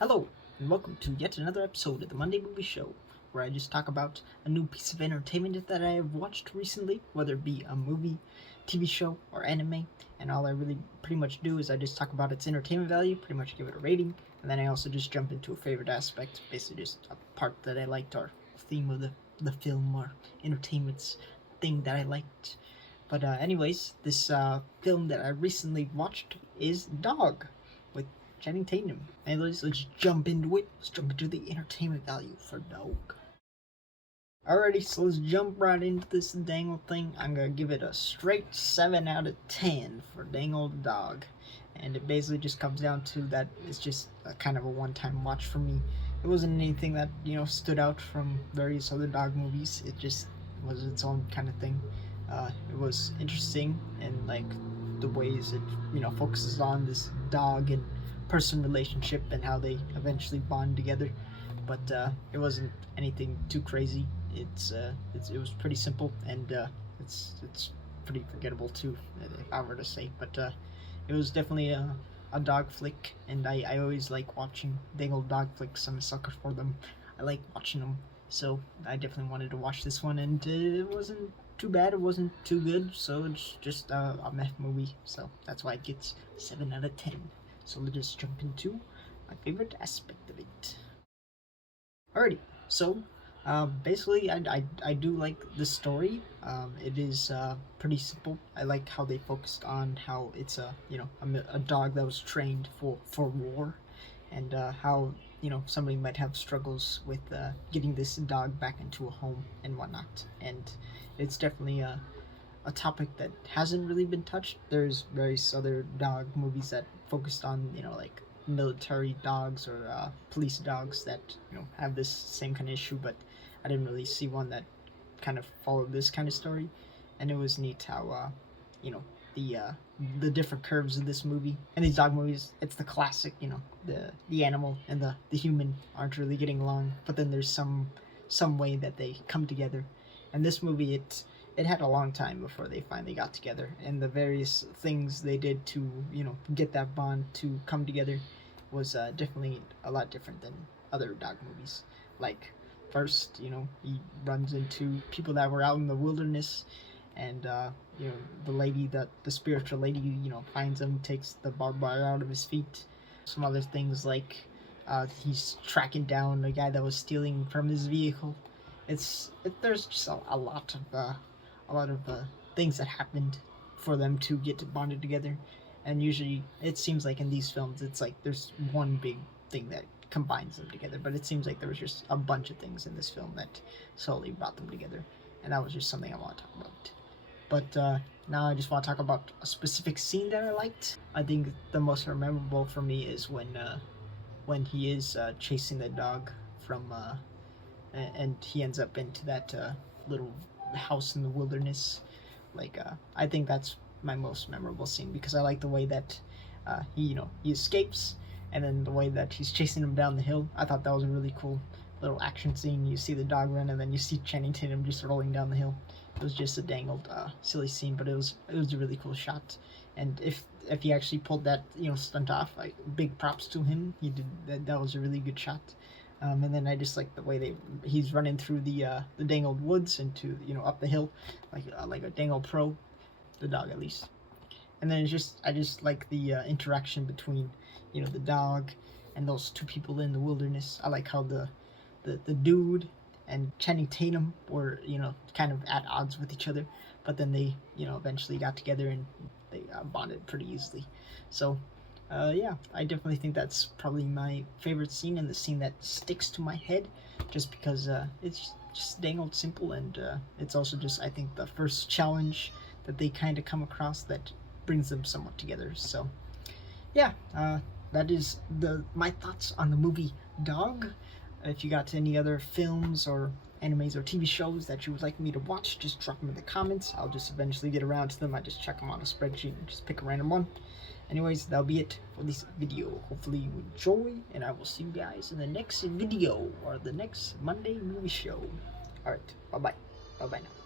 Hello, and welcome to yet another episode of the Monday Movie Show, where I just talk about a new piece of entertainment that I have watched recently, whether it be a movie, TV show, or anime. And all I really pretty much do is I just talk about its entertainment value, pretty much give it a rating, and then I also just jump into a favorite aspect, basically just a part that I liked or theme of the film or entertainment's thing that I liked. But anyways, this film that I recently watched is Dog with Channing Tatum. Anyways, let's jump into it. Let's jump into the entertainment value for Dog. Alrighty, so let's jump right into this dang old thing. I'm gonna give it a straight 7 out of 10 for dang old Dog. And it basically just comes down to that it's just a kind of a one-time watch for me. It wasn't anything that, stood out from various other Dog movies. It just was its own kind of thing. It was interesting and like the ways it focuses on this dog and person relationship and how they eventually bond together. But it wasn't anything too crazy. It was pretty simple and it's pretty forgettable too, if I were to say. But it was definitely a dog flick, and I always like watching dang old dog flicks. I'm a sucker for them. I like watching them, so I definitely wanted to watch this one, and it wasn't too bad. It wasn't too good, so it's just a meh movie. So that's why it gets 7 out of 10. So let's just jump into my favorite aspect of it. Alrighty, so basically, I do like the story. It is pretty simple. I like how they focused on how it's a dog that was trained for war, and how somebody might have struggles with getting this dog back into a home and whatnot. And it's definitely a topic that hasn't really been touched. There's various other dog movies that focused on like military dogs or police dogs that have this same kind of issue, but I didn't really see one that kind of followed this kind of story. And it was neat how you know the different curves of this movie and these dog movies. It's the classic, the animal and the human aren't really getting along, but then there's some way that they come together. And this movie, it had a long time before they finally got together, and the various things they did to get that bond to come together was definitely a lot different than other dog movies. Like, first, he runs into people that were out in the wilderness, and the lady, that the spiritual lady, finds him, takes the barbed wire out of his feet. Some other things like he's tracking down a guy that was stealing from his vehicle. There's just a lot of things that happened for them to get bonded together. And usually it seems like in these films it's like there's one big thing that combines them together, but it seems like there was just a bunch of things in this film that slowly brought them together, and that was just something I want to talk about. But now I just want to talk about a specific scene that I liked. I think the most memorable for me is when he is chasing the dog from and he ends up into that little house in the wilderness. Like I think that's my most memorable scene, because I like the way that he escapes, and then the way that he's chasing him down the hill. I thought that was a really cool little action scene. You see the dog run, and then you see Channing Tatum just rolling down the hill. It was just a dang old silly scene, but it was a really cool shot. And if he actually pulled that stunt off, like, big props to him. He did that. That was a really good shot. And then I just like the way he's running through the dang old woods into up the hill like a dang old pro, the dog at least. And then I just like the interaction between the dog and those two people in the wilderness. I like how the dude and Channing Tatum were kind of at odds with each other, but then they eventually got together and they bonded pretty easily. So yeah, I definitely think that's probably my favorite scene, and the scene that sticks to my head, just because it's just dang old simple, and it's also just, I think, the first challenge that they kind of come across that brings them somewhat together. So yeah, that is my thoughts on the movie Dog. If you got any other films or animes or TV shows that you would like me to watch, just drop them in the comments. I'll just eventually get around to them. I just check them on a spreadsheet and just pick a random one. Anyways, that'll be it for this video. Hopefully you enjoy, and I will see you guys in the next video or the next Monday movie show. Alright, bye bye. Bye bye now.